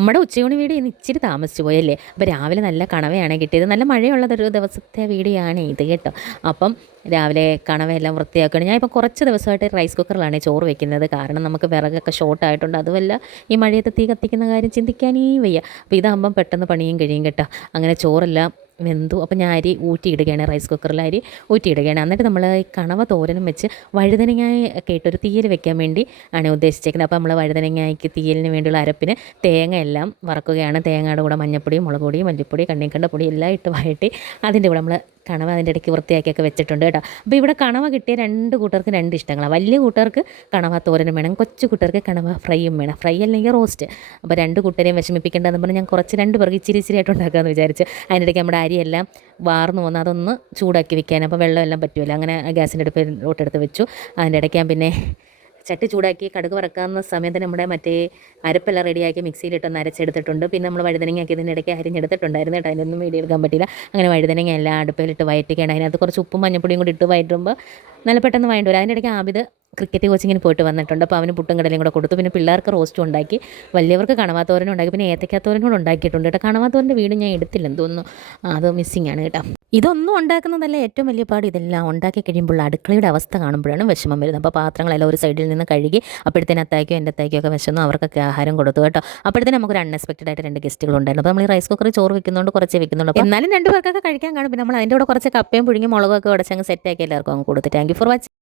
നമ്മുടെ ഉച്ചയൂണ് വീഡിയോ ഇന്ന് ഇച്ചിരി താമസിച്ചു പോയല്ലേ. അപ്പോൾ രാവിലെ നല്ല കണവയാണ് കിട്ടിയത്. നല്ല മഴയുള്ളതൊരു ദിവസത്തെ വീഡിയോ ആണ് ഇത് കേട്ടോ. അപ്പം രാവിലെ കണവയെല്ലാം വൃത്തിയാക്കുകയാണ്. ഞാൻ ഇപ്പോൾ കുറച്ച് ദിവസമായിട്ട് റൈസ് കുക്കറിലാണ് ചോറ് വെക്കുന്നത്. കാരണം നമുക്ക് വിറകൊക്കെ ഷോർട്ടായിട്ടുണ്ട്. അതുമല്ല ഈ മഴയത്ത് തീ കത്തിക്കുന്ന കാര്യം ചിന്തിക്കാനേ വയ്യ. അപ്പോൾ ഇതാകുമ്പം പെട്ടെന്ന് പണിയും കഴിയും കേട്ടോ. അങ്ങനെ ചോറെല്ലാം വെന്തു. അപ്പോൾ ഞാൻ അരി ഊറ്റിയിടുകയാണ്, റൈസ് കുക്കറിൽ അരി ഊറ്റിയിടുകയാണ്. എന്നിട്ട് നമ്മൾ ഈ കണവ തോരനും വെച്ച് വഴുതനങ്ങായി ഒക്കെ ഇട്ടൊരു തീയൽ വെക്കാൻ വേണ്ടി ആണ് ഉദ്ദേശിച്ചേക്കുന്നത്. അപ്പോൾ നമ്മൾ വഴുതനങ്ങയ്ക്ക് തീയലിന് വേണ്ടിയുള്ള അരപ്പിന് തേങ്ങ എല്ലാം വറക്കുകയാണ്. തേങ്ങയുടെ കൂടെ മഞ്ഞപ്പൊടി, മുളക് പൊടി, മല്ലിപ്പൊടി, കണ്ണിക്കണ്ട പൊടി എല്ലാം ഇട്ട് വഴറ്റി അതിൻ്റെ കൂടെ നമ്മൾ കണവ അതിൻ്റെ ഇടയ്ക്ക് വൃത്തിയാക്കിയൊക്കെ വെച്ചിട്ടുണ്ട് കേട്ടോ. അപ്പോൾ ഇവിടെ കണവ കിട്ടിയ രണ്ട് കൂട്ടർക്ക് രണ്ട് ഇഷ്ടങ്ങളാണ്. വലിയ കൂട്ടർക്ക് കണവ തോരനും വേണം, കൊച്ചു കൂട്ടർക്ക് കണവ ഫ്രൈയും വേണം. ഫ്രൈ അല്ലെങ്കിൽ റോസ്റ്റ്. അപ്പോൾ രണ്ട് കൂട്ടരെയും വിഷമിപ്പിക്കേണ്ടതെന്ന് പറഞ്ഞാൽ ഞാൻ കുറച്ച് രണ്ട് പേർക്ക് ഇച്ചിരി ഇച്ചിരിയായിട്ട് ഉണ്ടാക്കാമെന്ന് വിചാരിച്ച് അതിനിടയ്ക്ക് നമ്മുടെ അരിയെല്ലാം വാർന്നു വന്ന് അതൊന്ന് ചൂടാക്കി വെക്കാൻ. അപ്പോൾ വെള്ളമെല്ലാം പറ്റുമല്ലോ. അങ്ങനെ ഗ്യാസിൻ്റെ അടുപ്പിലോട്ടെടുത്ത് വെച്ചു. അതിൻ്റെ ഇടയ്ക്ക് ഞാൻ പിന്നെ ചട്ടി ചൂടാക്കി കടുക് വറക്കാവുന്ന സമയത്ത് നമ്മുടെ മറ്റേ അരപ്പെല്ലാം റെഡിയാക്കി മിക്സിയിലിട്ടൊന്ന് അരച്ചെടുത്തിട്ടുണ്ട്. പിന്നെ നമ്മൾ വഴുതനങ്ങയൊക്കെ ഇതിനിടയ്ക്ക് അരിഞ്ഞെടുത്തിട്ടുണ്ടായിരുന്നു കേട്ടോ. അതിനൊന്നും വീഡിയോ എടുക്കാൻ പറ്റില്ല. അങ്ങനെ വഴുതനങ്ങ എല്ലാം അടുപ്പിലിട്ട് വയറ്റിക്കുകയാണ്. അതിനകത്ത് കുറച്ച് ഉപ്പും മഞ്ഞപ്പൊടിയും കൂടി ഇട്ട് വയറ്റുമ്പോൾ നല്ല പെട്ടെന്ന് വഴണ്ട് വരും. അതിനിടയ്ക്ക് ആബിദ് ക്രിക്കറ്റ് കോച്ചിങ്ങിന് പോയിട്ട് വന്നിട്ടുണ്ട്. അപ്പോൾ അവന് പുട്ടും കടലയും കൂടെ കൊടുത്തു. പിന്നെ പിള്ളേർക്ക് റോസ്റ്റും ഉണ്ടാക്കി, വലിയവർക്ക് കണവാത്തോരനും ഉണ്ടാക്കി, പിന്നെ ഏത്തക്കാത്തോരനും കൂടെ ഉണ്ടാക്കിയിട്ടുണ്ട് കേട്ടോ. കണവാത്തോരൻ്റെ വീട് ഞാൻ എടുത്തില്ലെന്ന് തോന്നുന്നു, അത് മിസ്സിങ് ആണ് കേട്ടോ. ഇതൊന്നും ഉണ്ടാക്കുന്നതല്ല ഏറ്റവും വലിയ പാട്. ഇതെല്ലാം ഉണ്ടാക്കി കഴിയുമ്പോൾ അടുക്കളയുടെ അവസ്ഥ കാണുമ്പോഴാണ് വിഷമം വരുന്നത്. അപ്പോൾ പാത്രങ്ങളെല്ലാം ഒരു സൈഡിൽ നിന്ന് കഴുകി അപ്പോഴത്തേനും അത്തായിക്കോ എൻ്റെ അത്തായിക്കോ ഒക്കെ വിശന്നു അവർക്കൊക്കെ ആഹാരം കൊടുത്തു കേട്ടോ. അപ്പോഴത്തേനും നമുക്കൊരു അൺഎക്സ്പെക്റ്റഡ് ആയിട്ട് രണ്ട് ഗസ്റ്റുകളുണ്ടായിരുന്നു. അപ്പോൾ നമ്മൾ ഈ റൈസ് കുക്കറിൽ ചോറ് വെക്കുന്നതുകൊണ്ട് കുറച്ചേ വെക്കുന്നുള്ളൂ. അപ്പോൾ എന്നാലും രണ്ട് പേർക്കൊക്കെ കഴിക്കാൻ കാണും. പിന്നെ നമ്മൾ അതിൻ്റെ കൂടെ കുറച്ച് കപ്പയും പുഴുങ്ങി മുളകൊക്കെ ഉടച്ചങ്ങ് സെറ്റാക്കി എല്ലാവർക്കും അങ്ങ് കൊടുത്തു. Thank you for watching.